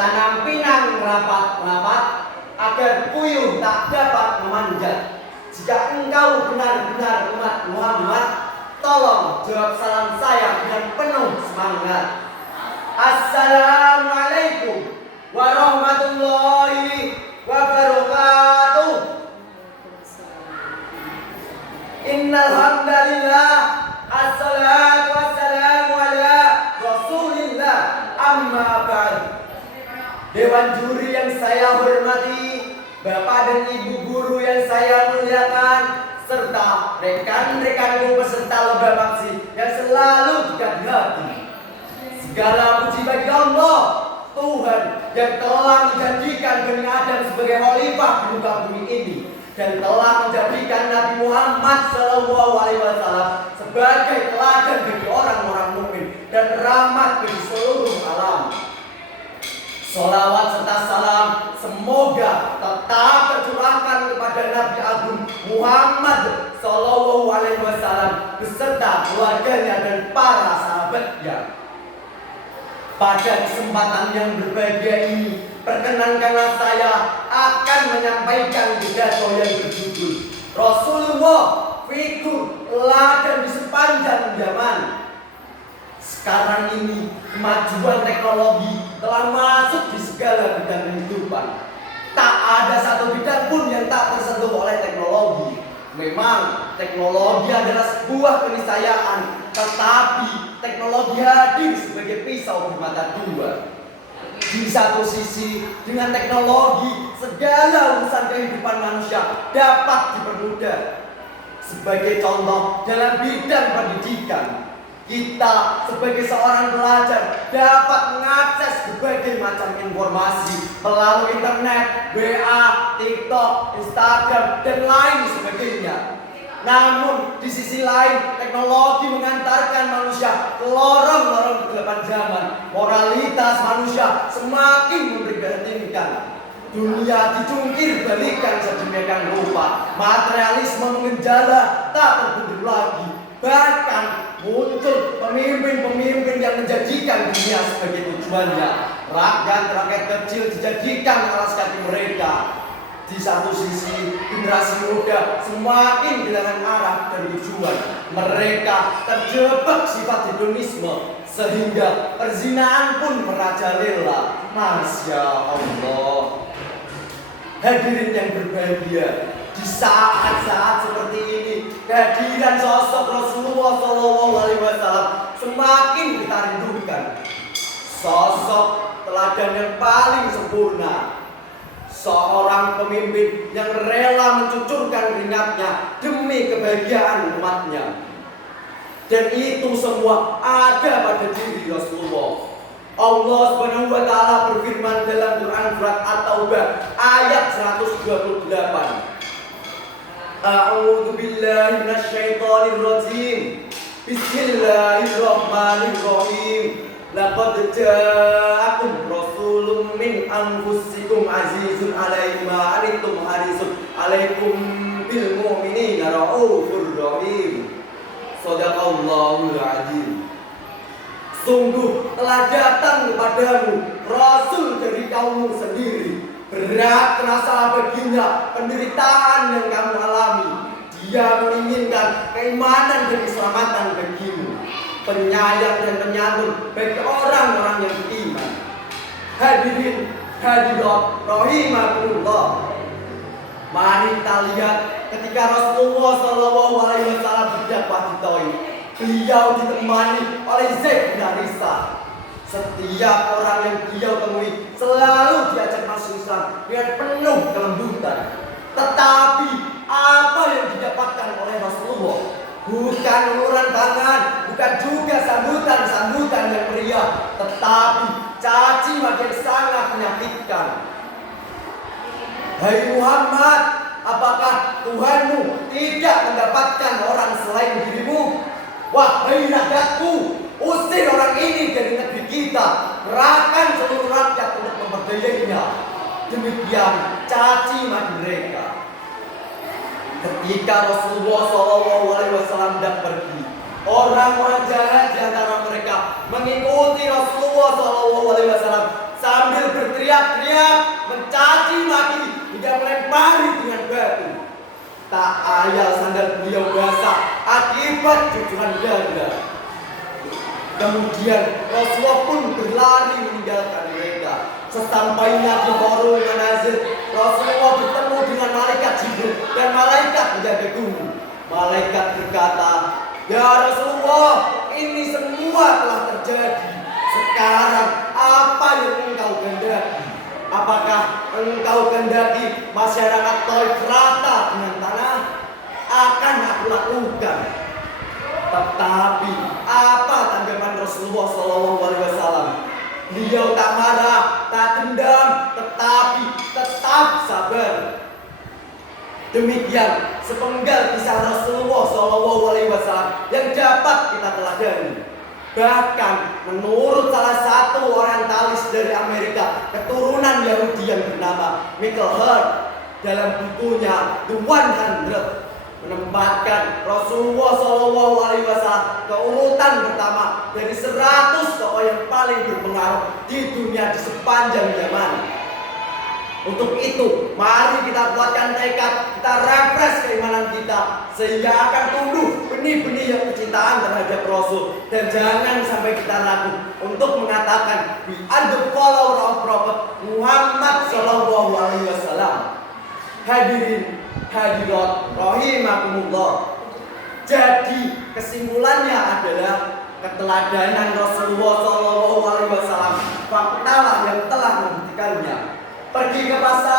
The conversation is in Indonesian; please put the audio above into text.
tanam pinang rapat-rapat, agar puyuh tak dapat memanjat. Jika engkau benar-benar umat Muhammad, tolong jawab salam saya dengan penuh semangat. Assalamualaikum warahmatullahi wabarakatuh. Innal hamdalillah, assalatu wassalamu ala rasulillah, amma ba'd. Dewan juri yang saya hormati, Bapak dan Ibu guru yang saya muliakan, serta rekan-rekanku peserta lomba maksi yang selalu dekat di hati. Segala puji bagi Allah, Tuhan yang telah menjadikan Bani Adam sebagai khalifah di muka bumi ini, dan telah menjadikan Nabi Muhammad SAW sebagai teladan bagi orang-orang mukmin dan rahmat bagi seluruh alam. Sholawat serta salam semoga tetap tercurahkan kepada Nabi Agung Muhammad SAW beserta keluarganya dan para sahabatnya. Pada kesempatan yang berbahagia ini, perkenankanlah saya akan menyampaikan pidato yang berjudul Rasulullah, figur teladan di sepanjang zaman. Sekarang ini kemajuan teknologi telah masuk di segala bidang kehidupan. Tak ada satu bidang pun yang tak tersentuh oleh teknologi. Memang teknologi adalah sebuah keniscayaan, tetapi teknologi hadir sebagai pisau bermata dua. Di satu sisi, dengan teknologi segala urusan kehidupan manusia dapat dipermudah. Sebagai contoh dalam bidang pendidikan, kita sebagai seorang pelajar dapat mengakses berbagai macam informasi melalui internet, WA, TikTok, Instagram, dan lain sebagainya. Namun di sisi lain, teknologi mengantarkan manusia ke lorong-lorong kegelapan zaman. Moralitas manusia semakin memprihatinkan. Dunia dicungkir balikan sedemikian rupa. Materialisme mengenjala tak terbendung lagi. Bahkan muncul pemimpin-pemimpin yang menjadikan dunia sebagai tujuannya. Rakyat-rakyat kecil dijadikan alas kaki mereka. Di satu sisi, generasi muda semakin kehilangan arah dan tujuan. Mereka terjebak sifat hedonisme sehingga perzinaan pun merajalela. Masya Allah. Hadirin yang berbahagia, di saat-saat seperti ini, kehadiran sosok Rasulullah SAW semakin kita rindukan. Sosok teladan yang paling sempurna, seorang pemimpin yang rela mencucurkan keringatnya demi kebahagiaan umatnya. Dan itu semua ada pada diri Rasulullah. Allah Subhanahu wa taala berfirman dalam Quran surat At-Taubah ayat 128. A'udzu billahi minasyaitonir rajim. Bismillahirrahmanirrahim. Laqad ja'akum rasulun min anfusikum azizun 'alaihi ma anittum harisun 'alaikum bil mu'minina raufur rahim. Shadaqallahul 'adzim. Sungguh telah datang kepadamu Rasul dari kaummu sendiri. Berat terasa baginya penderitaan yang kamu alami. Dia menginginkan keimanan dan keselamatan bagimu, penyayang dan penyantun bagi orang-orang yang beriman. Hadirin hadirat rahimakumullah. Mari kita lihat ketika Rasulullah SAW berdakwah di Taif, beliau ditemani oleh Zaid bin Harithah. Setiap orang yang beliau temui selalu diajak masuk Islam dengan penuh kelembutan. Tetapi apa yang didapatkan oleh Rasulullah bukan uluran tangan, bukan juga sambutan yang meriah, tetapi caci maki yang sangat menyakitkan. Hai Muhammad, apakah Tuhanmu tidak mendapatkan orang selain dirimu? Wahai rakyatku, usir orang ini dari negeri kita, kerahkan seluruh rakyat untuk memperdayainya. Demikian caci maki mereka. Ketika Rasulullah SAW hendak pergi, orang-orang jahat di antara mereka mengikuti Rasulullah SAW sambil berteriak-teriak, mencaci maki hingga melempari dengan batu. Tak ayal sandal beliau basah akibat jujuran ganda. Kemudian Rasulullah pun berlari meninggalkan mereka. Sesampainya di Horul Manazil, Rasulullah bertemu dengan malaikat Jibril dan malaikat penjaga gunung. Malaikat berkata, "Ya Rasulullah, ini semua telah terjadi. Sekarang apa yang engkau kehendaki? Apakah engkau kehendaki masyarakat Taif rata dengan tanah? Akan aku lakukan." Tetapi apa tanggapan Rasulullah SAW? Beliau tak marah, tak dendam, tetapi tetap sabar. Demikian sepenggal kisah Rasulullah SAW yang dapat kita teladani. Bahkan menurut salah satu orientalis dari Amerika, keturunan Yahudi yang bernama Michael Hart, dalam bukunya The 100 menempatkan Rasulullah SAW ke urutan pertama dari 100 tokoh yang paling berpengaruh di dunia di sepanjang zaman. Untuk itu, mari kita kuatkan tekad, kita refresh keimanan kita, sehingga akan tumbuh benih-benih yang kecintaan terhadap Rasul. Dan jangan sampai kita ragu untuk mengatakan, "We are the follower of Prophet Muhammad SAW." Hadirin hadirat rahimakumullah. Jadi kesimpulannya adalah keteladanan Rasulullah SAW faktalah yang telah membuktikannya. Pergi ke pasar